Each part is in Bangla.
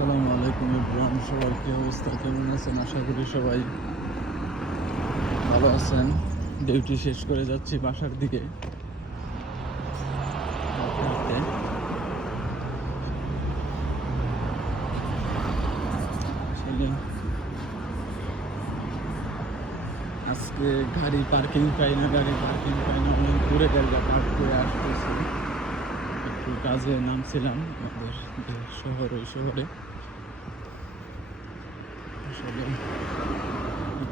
আসসালামু আলাইকুম ইব্রাহিম সবাই কি অবস্থা? কেমন আছেন? আশা করি সবাই ভালো আছেন। ডিউটি শেষ করে যাচ্ছি বাসার দিকে। আজকে গাড়ি পার্কিং পাই না, গাড়ি পার্কিং পাই না, অনেক দূরে গাড়ি পার্ক করে আসতেছি। একটু কাজে নামছিলাম আমাদের শহর, ওই শহরে।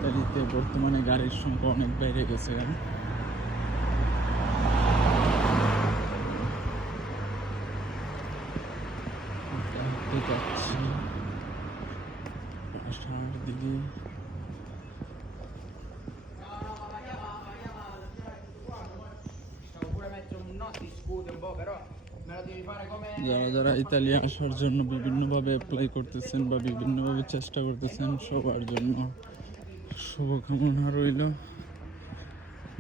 ইতালিতে বর্তমানে গাড়ির সংখ্যা অনেক বেড়ে গেছে। come... যারা যারা ইতালি আসার জন্য বিভিন্নভাবে অ্যাপ্লাই করতেছেন বা বিভিন্নভাবে চেষ্টা করতেছেন সবার জন্য শুভকামনা রইল।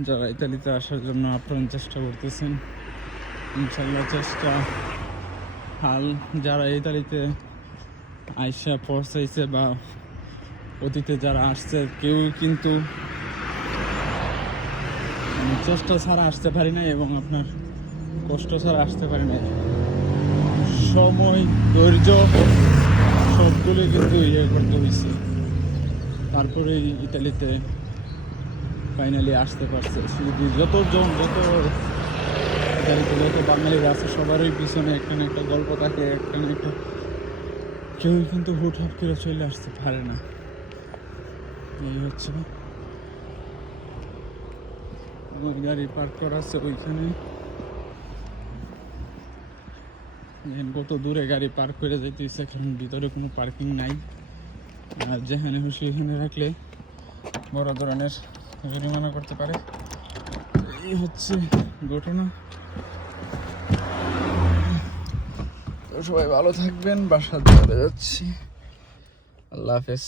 যারা ইতালিতে আসার জন্য আপ্রাণ চেষ্টা করতেছেন ইনশাল্লাহ চেষ্টা হাল। যারা ইতালিতে আইসা, পৌঁছাইছে বা অতীতে যারা আসছে কেউ কিন্তু মানে চেষ্টা ছাড়া আসতে পারি না এবং আপনার কষ্ট ছাড়া আসতে পারি না সময়, ধৈর্য সবগুলো কিন্তু ইয়ে করতে হয়েছে তারপরে ইতালিতে ফাইনালি আসতে পারছে। শুধু যতজন, যত ইতালিতে যত বাঙালিরা আছে, সবারই পিছনে একটা একটা গল্প থাকে একটা না একটা কেউই কিন্তু হুটহাট করে চলে আসতে পারে না। এই হচ্ছে। ওই গাড়ি পার্ক করা আছে ওইখানে। কত দূরে গাড়ি পার্ক করে যাইতেছে কারণ ভিতরে কোনো পার্কিং নাই। আর যেখানে খুশি এখানে রাখলে বড় ধরনের জরিমানা করতে পারে। এই হচ্ছে ঘটনা। তো সবাই ভালো থাকবেন বাসা চলে যাচ্ছি। আল্লাহ হাফেজ।